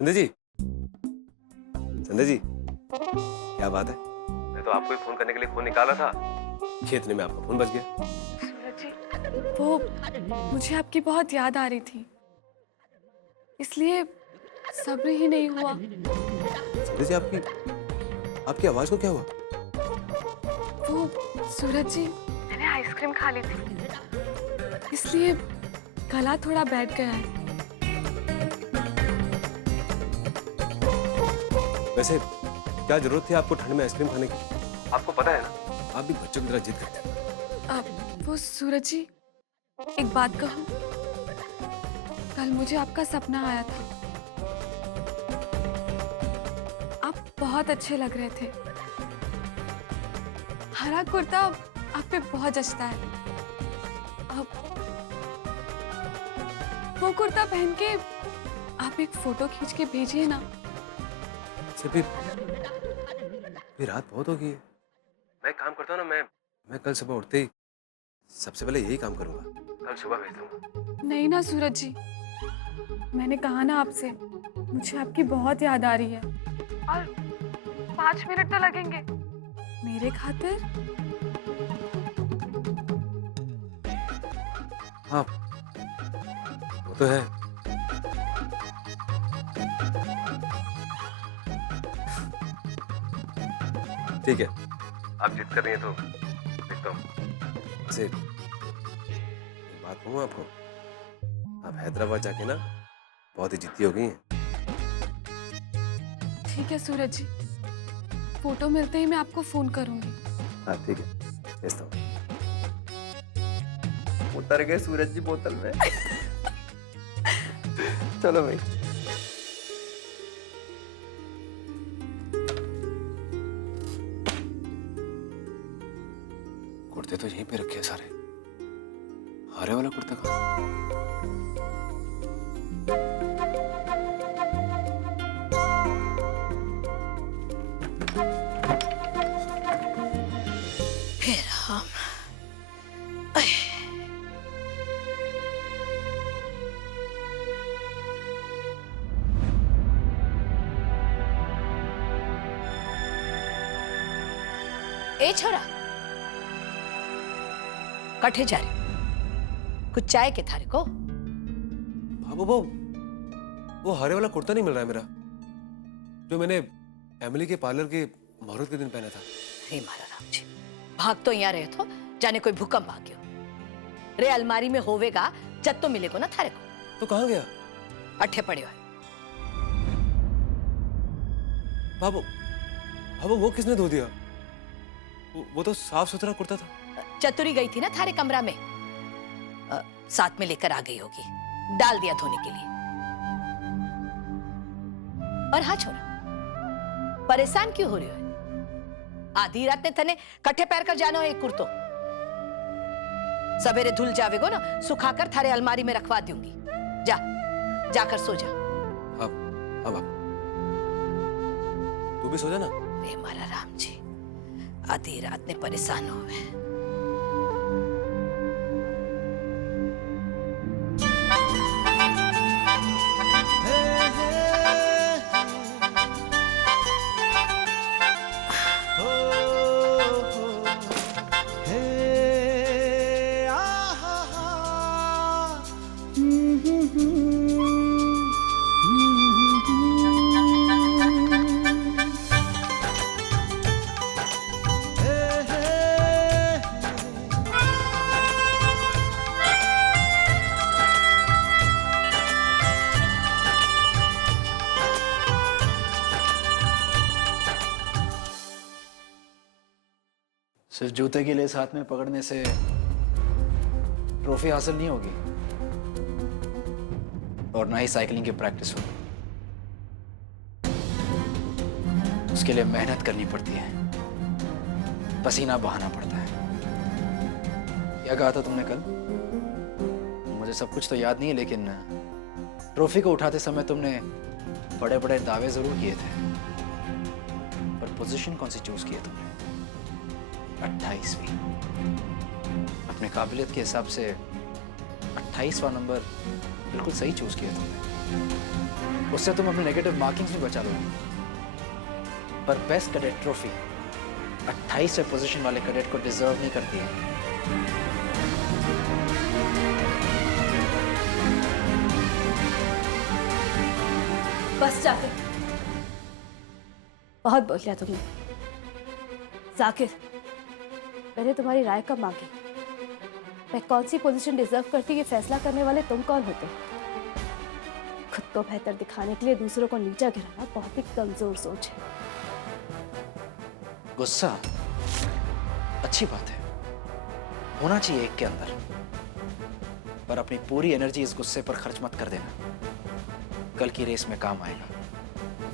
संध्या जी, संध्या जी, क्या बात है? मैं तो आपको ही फोन करने के लिए फोन निकाला था, खेतने में आपका फोन बज गया। सूरज जी, वो मुझे आपकी बहुत याद आ रही थी, इसलिए सब्र ही नहीं हुआ। संध्या जी, आपकी आपकी आवाज को क्या हुआ? वो सूरज जी, मैंने आइसक्रीम खा ली थी, इसलिए गला थोड़ा बैठ गया है। वैसे क्या जरूरत थी आपको ठंड में आइसक्रीम खाने की? आपको पता है ना, आप भी बच्चों की तरह जिद करते हैं। वो सूरज जी, एक बात कहूँ, कल मुझे आपका सपना आया था। आप बहुत अच्छे लग रहे थे। हरा कुर्ता आप पे बहुत जचता है। अब वो कुर्ता पहन के आप एक फोटो खींच के भेजिए ना। से फिर रात बहुत हो गई है। मैं काम करता हूँ ना, मैं कल सुबह उठते ही सबसे पहले यही काम करूंगा। कल सुबह भेज दूंगा। नहीं ना सूरज जी, मैंने कहा ना आपसे, मुझे आपकी बहुत याद आ रही है और 5 मिनट तो लगेंगे मेरे खातिर। हाँ, वो तो है। ठीक है, आप जिद कर रही हैं तो देखता हूँ। वैसे एक बात कहूँ आपको, आप हैदराबाद जाके ना बहुत ही जिद्दी हो गई हैं। ठीक है सूरज जी, फोटो मिलते ही मैं आपको फोन करूंगी। हाँ ठीक है, भेजता हूँ। उतर गए सूरज जी बोतल में। चलो भाई। कुर्ते तो यहीं पे रखे हैं सारे। हरे वाला कुर्ता कहाँ? हे राम। ए छोरा, कठे जा रहे? कुछ चाय के थारे को? बाबू वो हरे वाला कुर्ता नहीं मिल रहा है मेरा, जो मैंने एमिली के पार्लर के मुहूर्त के दिन पहना था। हे मारा राम जी, भाग तो यहाँ रहे तो जाने कोई भूकंप आ गयो। रे अलमारी में होवेगा जब तो मिलेगो ना थारे को। तो कहाँ गया? अठे पड़े है। बाबू वो किसने धो दिया? वो तो साफ सुथरा कुर्ता था। चतुरी गई थी ना थारे कमरा में, साथ में लेकर आ गई होगी, डाल दिया धोने के लिए। और हाँ छोरा, परेशान क्यों हो रही हो? आधी रात ने तने कट्ठे पैर कर जाना है कुर्तो। सवेरे धुल जावेगो ना, सुखाकर थारे अलमारी में रखवा दूंगी। जाकर सो जा। अब तू भी सो जा ना। रे मारा राम जी, आधी रात ने परेशान हो गए। सिर्फ जूते की लेस हाथ में पकड़ने से ट्रॉफी हासिल नहीं होगी और ना ही साइकिलिंग की प्रैक्टिस होगी। उसके लिए मेहनत करनी पड़ती है, पसीना बहाना पड़ता है। क्या कहा था तुमने कल? मुझे सब कुछ तो याद नहीं है, लेकिन ट्रॉफी को उठाते समय तुमने बड़े बड़े दावे जरूर किए थे, पर पोजीशन कौन सी चूज किए तुमने? 28वीं। अपने काबिलियत के हिसाब से 28वां नंबर बिल्कुल सही चूज किया तुमने। उससे तुम अपने नेगेटिव मार्किंग्स भी बचा लोगे। पर बेस्ट कैडेट ट्रॉफी 28वें पोजीशन वाले कैडेट को डिजर्व नहीं करती है। बस जाकिर, बहुत बोल लिया तुमने। जाकिर, मैंने तुम्हारी राय कब मांगी? मैं कौन सी पोजीशन डिजर्व करती ये फैसला करने वाले तुम कौन होते? खुद को बेहतर दिखाने के लिए दूसरों को नीचा गिराना बहुत ही कमजोर सोच है। गुस्सा अच्छी बात है, होना चाहिए एक के अंदर, पर अपनी पूरी एनर्जी इस गुस्से पर खर्च मत कर देना। कल की रेस में काम आएगा,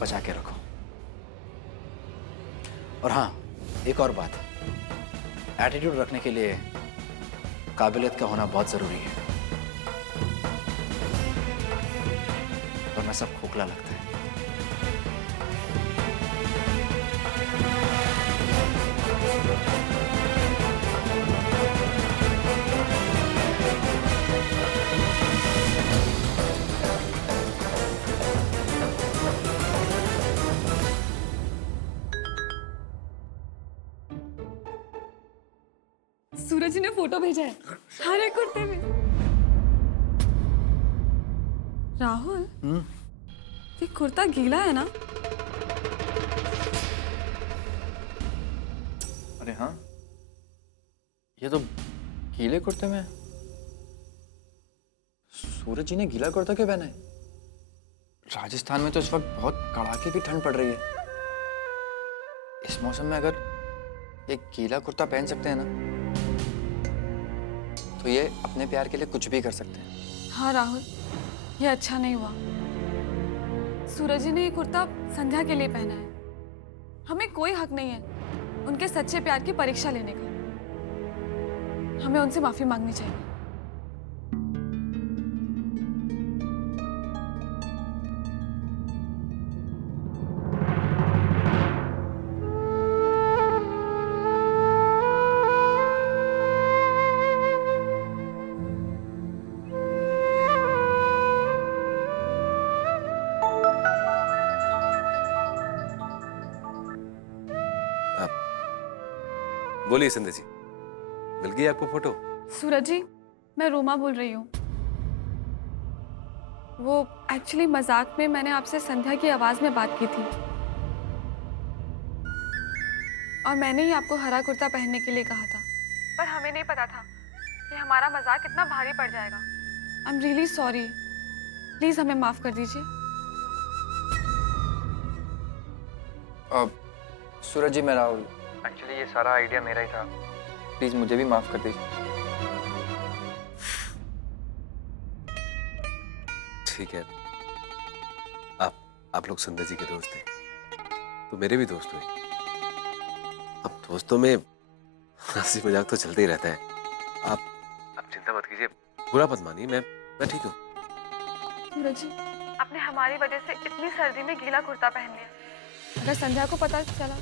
बचा के रखो। और हाँ, एक और बात, एटीट्यूड रखने के लिए काबिलियत का होना बहुत जरूरी है, वरना सब खोखला लगता है। सूरज ने फोटो भेजा है हरे कुर्ते में। राहुल, ये कुर्ता गीला है ना? अरे हाँ, ये तो गीले कुर्ते में। सूरज जी ने गीला कुर्ता क्यों पहना है? राजस्थान में तो इस वक्त बहुत कड़ाके की ठंड पड़ रही है। इस मौसम में अगर एक गीला कुर्ता पहन सकते हैं ना, तो ये अपने प्यार के लिए कुछ भी कर सकते हैं। हाँ राहुल, ये अच्छा नहीं हुआ। सूरज जी ने ये कुर्ता संध्या के लिए पहना है। हमें कोई हक नहीं है उनके सच्चे प्यार की परीक्षा लेने का। हमें उनसे माफी मांगनी चाहिए। बोलिए संध्या जी, मिल गई आपको फोटो? सूरज जी, मैं रोमा बोल रही हूँ। वो एक्चुअली मजाक में मैंने आपसे संध्या की आवाज में बात की थी, और मैंने ही आपको हरा कुर्ता पहनने के लिए कहा था, पर हमें नहीं पता था कि हमारा मजाक इतना भारी पड़ जाएगा। I am really sorry, please हमें माफ कर दीजिए। सूरज जी, मैं राहुल। एक्चुअली ये सारा आइडिया मेरा ही था, प्लीज मुझे भी माफ कर दीजिए। ठीक है, आप लोग संध्या जी के दोस्त हैं, तो मेरे भी दोस्त हुए। अब दोस्तों में हंसी मजाक तो चलते ही रहता है। आप चिंता मत कीजिए, बुरा मत मानिए, मैं ठीक हूँ। सूरज जी, आपने हमारी वजह से इतनी सर्दी में गीला कुर्ता पहन लिया। अगर संध्या को पता चला।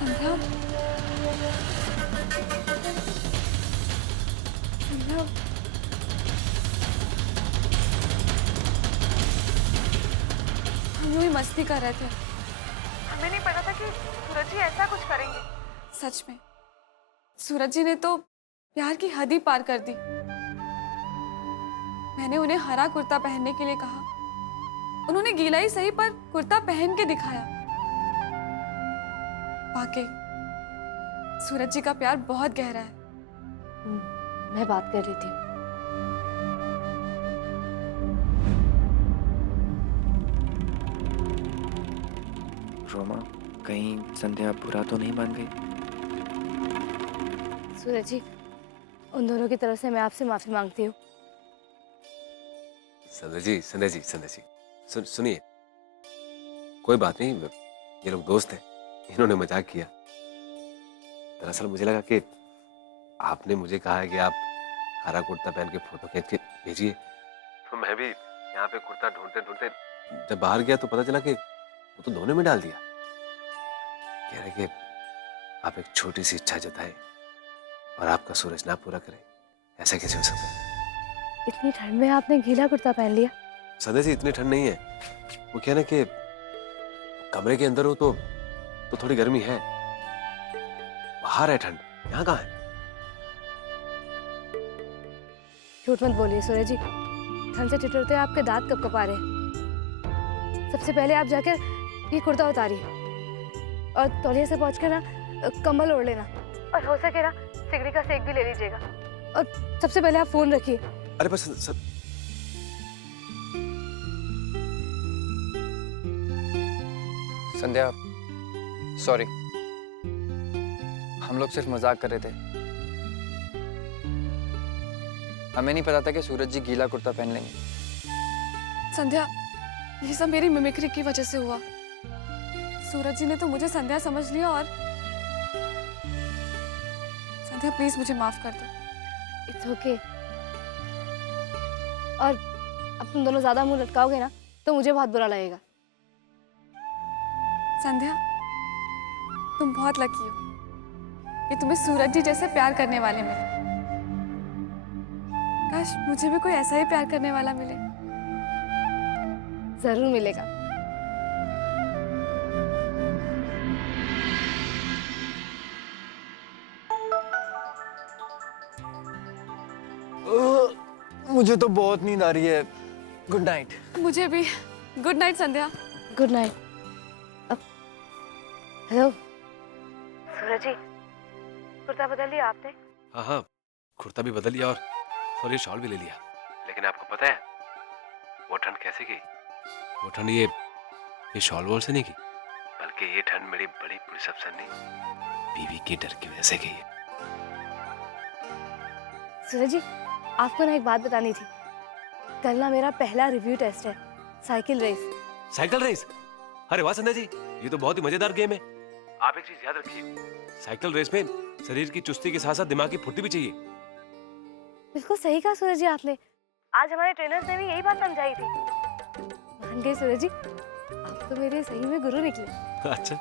संध्या, संध्या, हम यूं ही मस्ती कर रहे थे। हमें नहीं पता था कि सूरज जी ऐसा कुछ करेंगे। सच में सूरज जी ने तो प्यार की हद ही पार कर दी। मैंने उन्हें हरा कुर्ता पहनने के लिए कहा, उन्होंने गीला ही सही पर कुर्ता पहन के दिखाया। वाकई सूरज जी का प्यार बहुत गहरा है। मैं बात कर रही थी। रोमा, कहीं संध्या बुरा तो नहीं मान गई? सूरज जी, उन दोनों की तरफ से मैं आपसे माफी मांगती हूँ। संध्या जी, सुनिए, कोई बात नहीं, ये लोग दोस्त हैं, इन्होंने मजाक किया। दरअसल मुझे लगा कि आपने मुझे कहा है कि आप हरा कुर्ता पहन के फोटो खींच के भेजिए, तो मैं भी यहाँ पे कुर्ता ढूंढते ढूंढते जब बाहर गया तो पता चला कि वो तो धोने में डाल दिया। कह रहे कि आप एक छोटी सी इच्छा जताए और आपका सूरज ना पूरा करे, ऐसा कैसे हो सकता है? इतनी ठंड में आपने गीला कुर्ता पहन लिया। संध्या जी इतनी ठंड नहीं है, वो क्या है ना कि कमरे के अंदर हो तो थोड़ी गर्मी है, बाहर है ठंड, यहाँ कहाँ है? झूठ मत बोलिए सूरज जी, ठंड से ठिठुरते आपके दांत कब कपा रहे हैं। सबसे पहले आप जाकर ये कुर्ता उतारिए और तौलिया से पहुंचकर ना कंबल ओढ़ लेना, और हो सके ना सिगरी का सेक भी ले लीजिएगा। और सबसे पहले आप फोन रखिए। अरे बस संध्या, सॉरी, हम लोग सिर्फ मजाक कर रहे थे। हमें नहीं पता था कि सूरज जी गीला कुर्ता पहन लेंगे। संध्या, ये सब मेरी मिमिक्री की वजह से हुआ। सूरज जी ने तो मुझे संध्या समझ लिया, और संध्या प्लीज मुझे माफ कर दो। It's okay. और अब तुम दोनों ज्यादा मुंह लटकाओगे ना तो मुझे बहुत बुरा लगेगा। संध्या, तुम बहुत लकी हो कि तुम्हें सूरज जी जैसे प्यार करने वाले मिले। काश मुझे भी कोई ऐसा ही प्यार करने वाला मिले। जरूर मिलेगा। मुझे तो बहुत नींद आ रही है। Good night. मुझे भी। Good night Sandhya. Good night. Hello Suraj ji, kurta बदल लिया आपने? हाँ हाँ, कुर्ता भी बदल लिया और ये शॉल भी ले लिया। लेकिन आपको पता है वो ठंड कैसे गई? वो ठंड ये शॉल वॉल से नहीं की, बल्कि ये ठंड मेरी बड़ी पुलिस अफसर ने बीवी के डर की वजह से गई है। सूरज जी, आपको ना एक बात बतानी थी। कल ना मेरा पहला रिव्यू टेस्ट है, साइकिल रेस। Cycle race? अरे वाह संध्या जी, ये तो बहुत ही मजेदार गेम है। आप एक चीज याद रखिए, साइकिल रेस में शरीर की चुस्ती के साथ साथ दिमाग की फुर्ती भी चाहिए। बिल्कुल सही कहा सूरज जी आपने। आज हमारे ट्रेनर्स ने भी यही बात समझाई थी। मान गए सूरज जी, आप तो मेरे सही में गुरु निकले। अच्छा,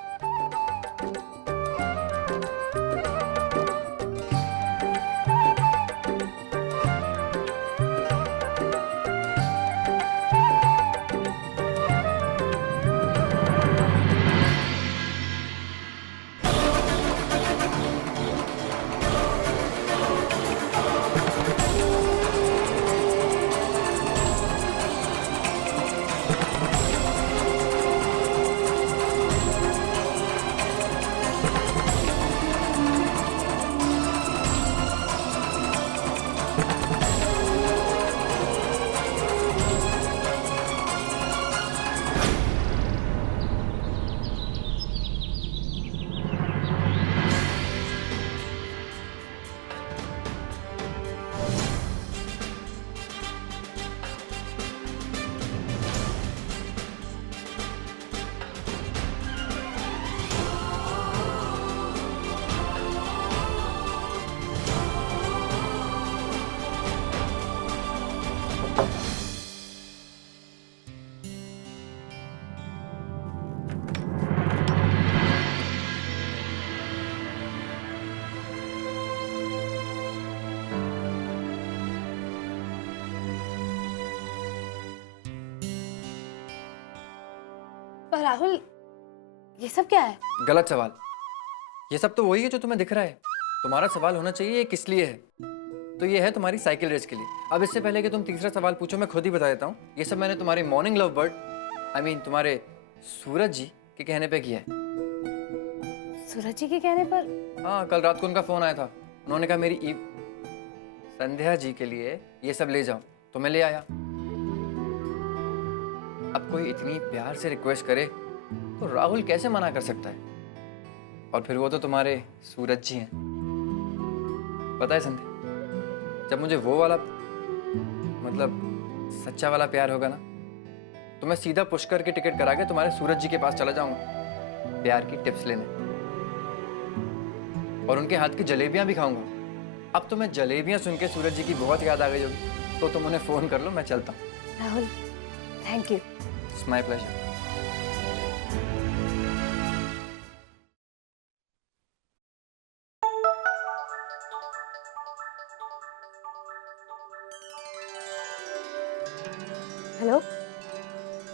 पर राहुल, ये सब क्या है? गलत सवाल। ये सब तो वही है जो तुम्हें दिख रहा है। तुम्हारा सवाल होना चाहिए ये किस लिए है। तो ये है तुम्हारी साइकिल रेस के लिए। अब इससे पहले कि तुम तीसरा सवाल पूछो, मैं खुद ही बता देता हूँ। ये सब मैंने तुम्हारे मॉर्निंग लव बर्ड तुम्हारे सूरज जी के कहने पे किया है। सूरज जी के कहने पर? हाँ, कल रात को उनका फोन आया था। उन्होंने कहा मेरी संध्या जी के लिए ये सब ले जाओ, तो मैं ले आया। अब कोई इतनी प्यार से रिक्वेस्ट करे तो राहुल कैसे मना कर सकता है? और फिर वो तो तुम्हारे सूरज जी हैं। पता है संध्या, जब मुझे वो वाला सच्चा वाला प्यार होगा ना, तो मैं सीधा पुष्कर की टिकट करा के तुम्हारे सूरज जी के पास चला जाऊंगा प्यार की टिप्स लेने, और उनके हाथ की जलेबियां भी खाऊंगा। अब तो मैं जलेबियां सुन के सूरज जी की बहुत याद आ गई होगी, तो तुम उन्हें फोन कर लो, मैं चलता हूँ। Rahul, thank you. It's my pleasure.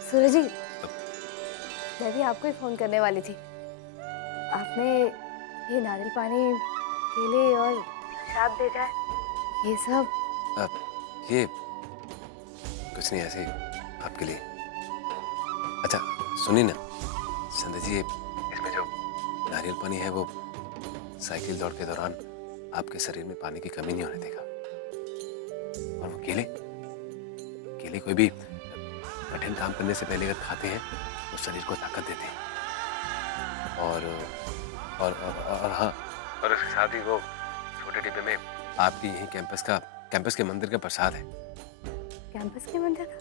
Suraj ji, मैं भी आपको ही फोन करने वाली थी। आपने ये नारियल पानी, केले और शराब भेजा है, ये सब। ये कुछ नहीं, ऐसे ही आपके लिए। अच्छा सुनिए ना संध्या जी, इसमें जो नारियल पानी है वो साइकिल दौड़ के दौरान आपके शरीर में पानी की कमी नहीं होने देगा। और वो केले, केले कोई भी कठिन काम करने से पहले अगर खाते हैं तो शरीर को ताकत देते हैं। और हाँ, और उसके साथ ही वो छोटे डिब्बे में आपकी यही कैंपस के मंदिर का प्रसाद है। कैंपस के मंदिर का?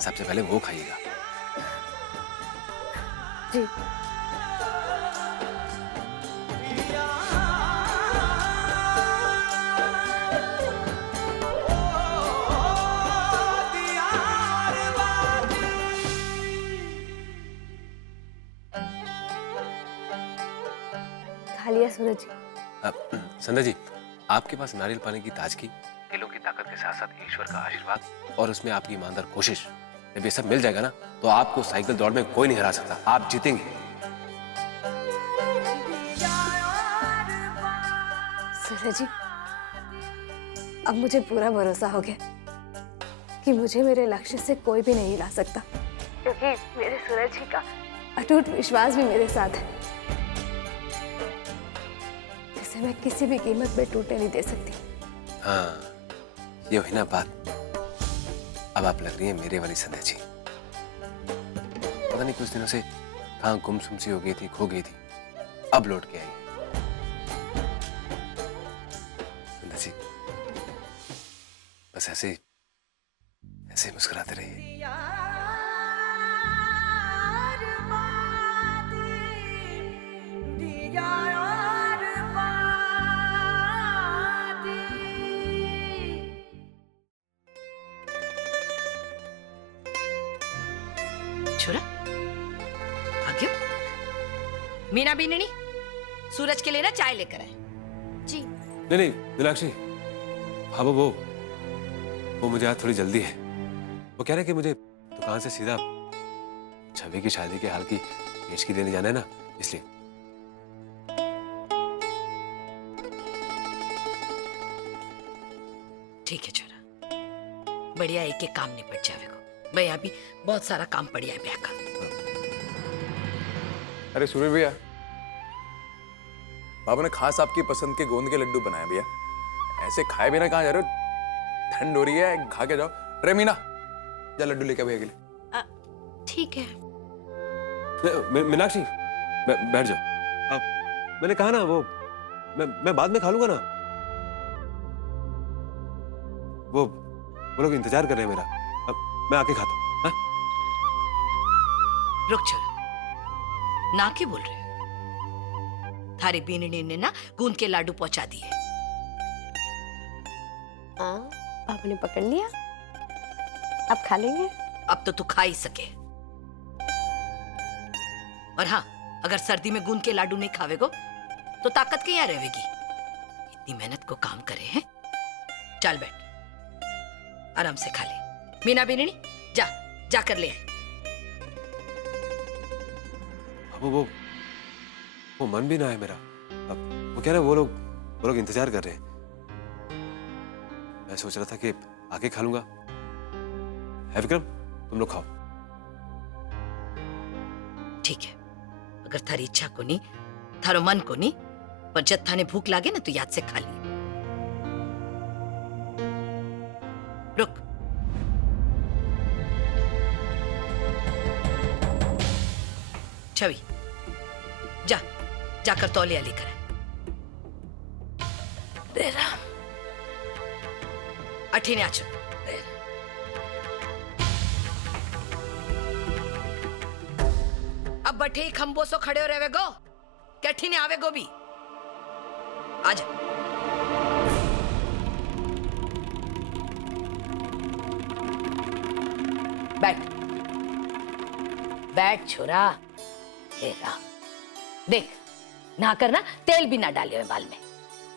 सबसे पहले वो खाइएगा। जी। खा लिया सूरज जी। संध्या जी, आपके पास नारियल पानी की ताजगी, केलों की ताकत के साथ साथ ईश्वर का आशीर्वाद और उसमें आपकी ईमानदार कोशिश, जब ये सब मिल जाएगा ना तो आपको साइकिल दौड़ में कोई नहीं हरा सकता। आप जीतेंगे। सूरज जी, अब मुझे पूरा भरोसा हो गया कि मुझे मेरे लक्ष्य से कोई भी नहीं हिला सकता, क्योंकि मेरे सूरज जी का अटूट विश्वास भी मेरे साथ है, जिसे मैं किसी भी कीमत पे टूटने नहीं दे सकती। हाँ, ये हुई ना बात। अब आप लग रही हैं मेरे वाली संध्या जी। पता नहीं कुछ दिनों से कहाँ गुमसुम सी हो गई थी, खो गई थी, अब लौट के आई है। संध्या जी, बस ऐसे ऐसे मुस्कुराते रहिए। छोरा आ गयो। मीना बीननी, सूरज के लिए ना चाय लेकर आए। जी। नहीं नहीं मीनाक्षी, हाँ वो मुझे आज थोड़ी जल्दी है। वो कह रहे कि मुझे दुकान से सीधा छवि की शादी के हाल की पेशगी देने जाना है ना, इसलिए। ठीक है छोरा, बढ़िया, एक एक काम निपट जावे को। भाई अभी बहुत सारा काम पड़ा है ब्याह का। अरे सूर्य भैया, बाबा ने खास आपकी पसंद के गोंद के लड्डू बनाए भैया। ऐसे खाए बिना कहाँ जा रहे हो? ठंड हो रही है, खा के जाओ। रे मीना, जा लड्डू लेके भैया के लिए। ठीक है। मीनाक्षी बैठ जाओ। अब मैंने कहा ना वो मैं बाद में खा लूंगा ना। वो लोग इंतजार कर रहे हैं मेरा। अब मैं आके खाता हूँ। हाँ? रुक छोरा, ना क्या बोल रहे हो? थारे बीननी ने ना गूंद के लाडू पहुंचा दिए। आपने पकड़ लिया, अब खा लेंगे। अब तो तू खा ही सके। और हाँ, अगर सर्दी में गूंद के लाडू नहीं खावेगो तो ताकत क्या रहेगी? इतनी मेहनत को काम करे हैं। चल बैठ, आराम से खा ले। मीना बीननी, जा कर ले आए। वो मन भी ना है मेरा। अब वो कह रहे हैं वो लोग इंतजार कर रहे हैं। मैं सोच रहा था कि आके खा लूंगा। है विक्रम, तुम लोग खाओ। ठीक है, अगर थारी इच्छा को नहीं, थारो मन को नहीं, पर जब थाने भूख लागे ना तो याद से खा ली। रुक, छवि जाकर तौलिया लेकर आ। अठीने आ चुप। अब बठे ही खंबो सो खड़े हो रहे गो, कैठी ने आवे गो भी। आजा। बैठ छोरा। देख, ना करना, तेल भी ना डालियो बाल में।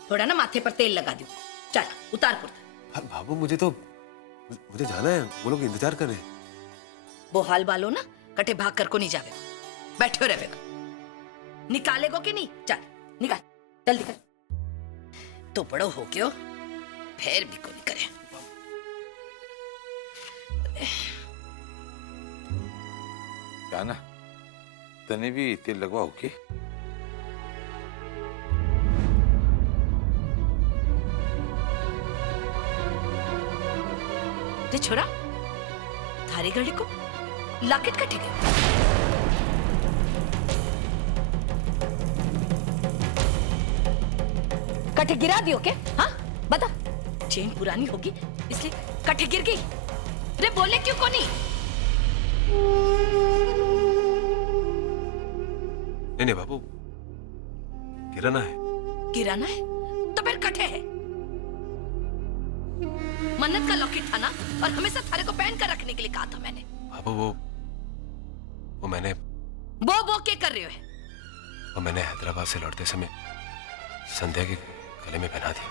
थोड़ा ना माथे पर तेल लगा दो। चल उतार कुर्ता। बाबू मुझे तो मुझे जाना है, वो लोग इंतजार कर रहे हैं। वो हाल बालो ना कटे भाग कर को नहीं जावे, बैठे रहे, निकालेगो कि नहीं? चल निकाल, जल्दी कर। तो बड़ो हो क्यों फिर भी को नहीं करे। क्या ना तने भी तेल लगवाओ के? रे छोरा, थारी गड़ी को लॉकेट कटे गए। कटे गिरा दियो के? हाँ बता, चेन पुरानी होगी इसलिए कटे गिर गई। रे बोले क्यों को नहीं? नहीं बाबू, गिराना है। गिराना है तो फिर कटे है। मन्नत का लॉकेट था ना, और हमेशा थारे को पहन कर रखने के लिए कहा था मैंने। बाबू वो मैंने वो क्या कर रहे हो? वो मैंने हैदराबाद से लौटते समय संध्या के गले में पहना दिया।